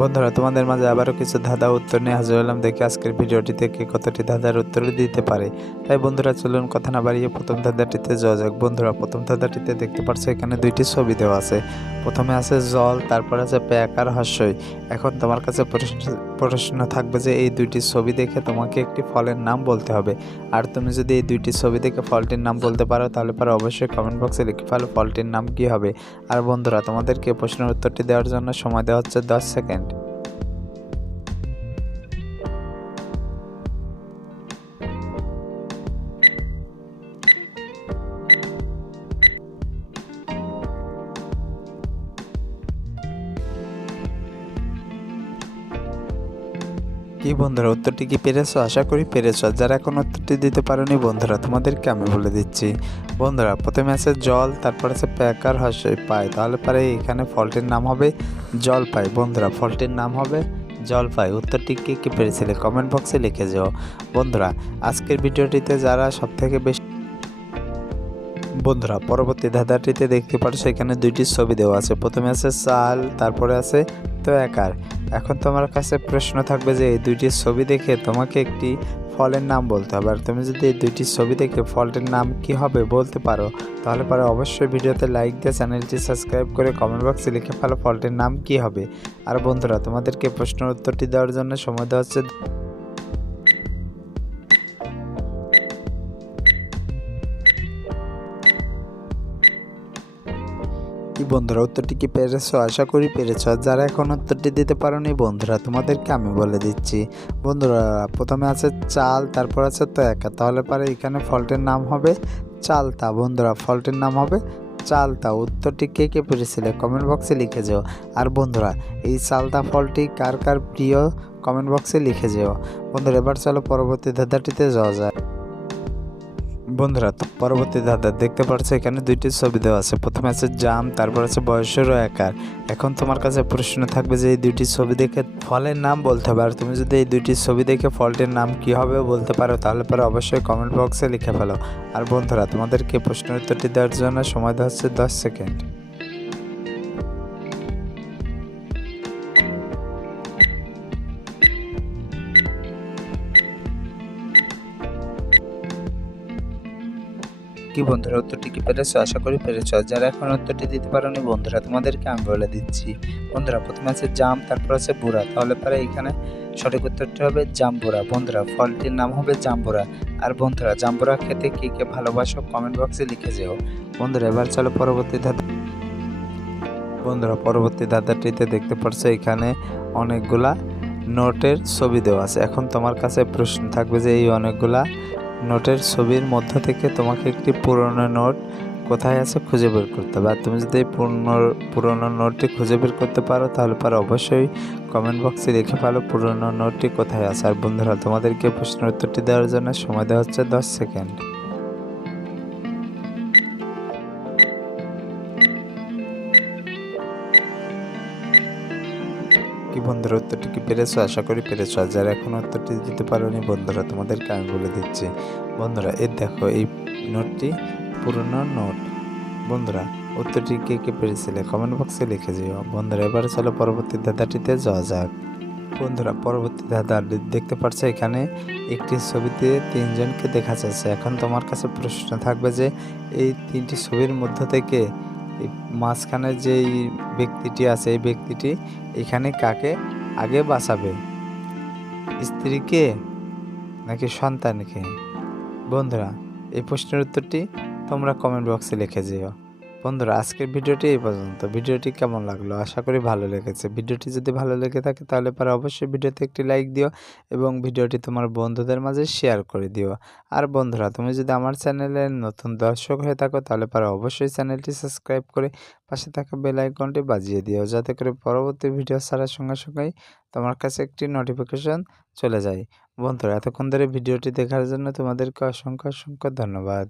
বন্ধুরা, তোমাদের মাঝে আবারও কিছু ধাঁধা উত্তর নিয়ে হাজির হলাম। দেখি আজকের ভিডিওটি থেকে কতটি ধাঁধার উত্তর দিতে পারে। তাই বন্ধুরা, চলুন কথা না বাড়িয়ে প্রথম ধাঁধাটিতে যাওয়া যাক। বন্ধুরা, প্রথম ধাঁধাটিতে দেখতে পাচ্ছ এখানে দুইটি ছবি দেওয়া আছে। প্রথমে আছে জল, তারপর আছে প্যাক আর হস্যই। এখন তোমার কাছে প্রশ্ন থাকবে যে এই দুইটি ছবি দেখে তোমাকে একটি ফলের নাম বলতে হবে। আর তুমি যদি এই দুইটি ছবি দেখে ফলটির নাম বলতে পারো তাহলে অবশ্যই কমেন্ট বক্সে লিখে ফেলো ফলটির নাম কী হবে। আর বন্ধুরা, তোমাদেরকে প্রশ্নের উত্তরটি দেওয়ার জন্য সময় দেওয়া হচ্ছে 10 সেকেন্ড। কি বন্ধুরা, উত্তরটি কি পেরেছো? আশা করি পেরেছো। যারা এখন উত্তরটি দিতে পারোনি বন্ধুরা, তোমাদেরকে আমি বলে দিচ্ছি। বন্ধুরা, প্রথমে আছে জল, তারপর আছে প্যাকার হস্যই পায়, তাহলে পরে এখানে ফলটির নাম হবে জলপাই। বন্ধুরা, ফলটির নাম হবে জলপাই। উত্তরটি কি পেরেছিলে কমেন্ট বক্সে লিখে যাও। বন্ধুরা, আজকের ভিডিওটিতে যারা সবথেকে বেশি বন্ধুরা, পরবর্তী ধাঁধাটিতে দেখতে পাচ্ছ এখানে দুইটি ছবি দেওয়া আছে। প্রথমে আছে চাল, তারপরে আছে তো একার। এখন তোমার কাছে প্রশ্ন থাকবে যে এই দুইটি ছবি দেখে তোমাকে একটি ফলের নাম বলতে হবে। আর তুমি যদি এই দুইটি ছবি দেখে ফলটির নাম কি হবে বলতে পারো তাহলে অবশ্যই ভিডিওতে লাইক দিয়ে চ্যানেলটি সাবস্ক্রাইব করে কমেন্ট বক্সে লিখে ফেলো ফলটির নাম কি হবে। আর বন্ধুরা, তোমাদেরকে প্রশ্নের উত্তরটি দেওয়ার জন্য সময় দেওয়া হচ্ছে। কি বন্ধুরা, উত্তরটি কি পেরেছো? আশা করি পেরেছো। আর যারা এখন উত্তরটি দিতে পারোনি বন্ধুরা, তোমাদেরকে আমি বলে দিচ্ছি। বন্ধুরা, প্রথমে আছে চাল, তারপর আছে তো একা, তাহলে এখানে ফলটির নাম হবে চালতা। বন্ধুরা, ফলটির নাম হবে চালতা। উত্তরটি কে পেরেছিলে কমেন্ট বক্সে লিখে যাও। আর বন্ধুরা, এই চালতা ফলটি কার কার প্রিয় কমেন্ট বক্সে লিখে যাও। বন্ধুরা, এবার চলো পরবর্তী ধাঁধাটিতে যাওয়া যায়। বন্ধুরা, পরবর্তী ধাঁধা দেখতে পাচ্ছ এখানে দুইটি ছবি দেওয়া আছে। প্রথমে আছে জাম, তারপর আছে বয়সেরও একার। এখন তোমার কাছে প্রশ্ন থাকবে যে এই দুইটি ছবি দেখে ফলের নাম বলতে হবে। আর তুমি যদি এই দুইটি ছবি দেখে ফলটির নাম কি হবে বলতে পারো তাহলে অবশ্যই কমেন্ট বক্সে লিখে ফেলো। আর বন্ধুরা, তোমাদেরকে প্রশ্নের উত্তরটি দেওয়ার জন্য সময় দেওয়া হচ্ছে 10 সেকেন্ড। কি বন্ধুরা, উত্তরটি কি পেরেছো? আশা করি পেরেছো। যারা এখন উত্তরটি দিতে পারোনি বন্ধুরা, তোমাদেরকে আমি বলে দিচ্ছি। বন্ধুরা, প্রথমে আছে জাম, তারপর আছে বুড়া, তাহলে এখানে সঠিক উত্তরটি হবে জাম্বুরা। বন্ধুরা, ফলটির নাম হবে জাম্বুরা। আর বন্ধুরা, জাম্বুরা খেতে কে ভালোবাসো কমেন্ট বক্সে লিখে যেও। বন্ধুরা, এবার চলো পরবর্তী ধাঁধা। বন্ধুরা, পরবর্তী ধাঁধাটিতে দেখতে পাচ্ছ এখানে অনেকগুলা নোটের ছবি দেওয়া আছে। এখন তোমার কাছে প্রশ্ন থাকবে যে এই অনেকগুলা নোটের ছবির মধ্য থেকে তোমাকে একটি পুরনো নোট কোথায় আছে খুঁজে বের করতে হবে। আর তুমি যদি এই পুরনো নোটটি খুঁজে বের করতে পারো তাহলে অবশ্যই কমেন্ট বক্সে লিখে ফেলো পুরনো নোটটি কোথায় আছে। আর বন্ধুরা, তোমাদেরকে প্রশ্নের উত্তরটি দেওয়ার জন্য সময় দেওয়া হচ্ছে 10 সেকেন্ড। কি বন্ধুরা, উত্তরটি কি পেরেছো? আশা করি পেরেছো। আর যারা এখন উত্তরটি দিতে পারোনি বন্ধুরা, তোমাদেরকে আমি বলে দিচ্ছি। বন্ধুরা, এই দেখো এই নোটটি পুরনো নোট। বন্ধুরা, উত্তরটি কে পেরেছিলে কমেন্ট বক্সে লিখে যেও। বন্ধুরা, এবারে চলো পরবর্তী ধাঁধাটিতে যাওয়া যাক। বন্ধুরা, পরবর্তী ধাঁধা দেখতে পাচ্ছ এখানে একটি ছবিতে তিনজনকে দেখা যাচ্ছে। এখন তোমার কাছে প্রশ্ন থাকবে যে এই তিনটি ছবির মধ্য থেকে এই মাঝখানে যে ব্যক্তিটি আছে এই ব্যক্তিটি এখানে কাকে আগে বাঁচাবে, স্ত্রীকে নাকি সন্তানকে? বন্ধুরা, এই প্রশ্নের উত্তরটি তোমরা কমেন্ট বক্সে লিখে যেও। বন্ধুরা, আজকের ভিডিওটি এই পর্যন্ত। ভিডিওটি কেমন লাগলো? আশা করি ভালো লেগেছে। ভিডিওটি যদি ভালো লেগে থাকে তাহলে অবশ্যই ভিডিওতে একটি লাইক দিও এবং ভিডিওটি তোমার বন্ধুদের মাঝে শেয়ার করে দিও। আর বন্ধুরা, তুমি যদি আমার চ্যানেলের নতুন দর্শক হয়ে থাকো তাহলে অবশ্যই চ্যানেলটি সাবস্ক্রাইব করে পাশে থাকা বেল আইকনটি বাজিয়ে দিও, যাতে করে পরবর্তী ভিডিও ছাড়ার সঙ্গে সঙ্গেই তোমার কাছে একটি নোটিফিকেশন চলে যায়। বন্ধুরা, এতক্ষণ ধরে ভিডিওটি দেখার জন্য তোমাদেরকে অসংখ্য ধন্যবাদ।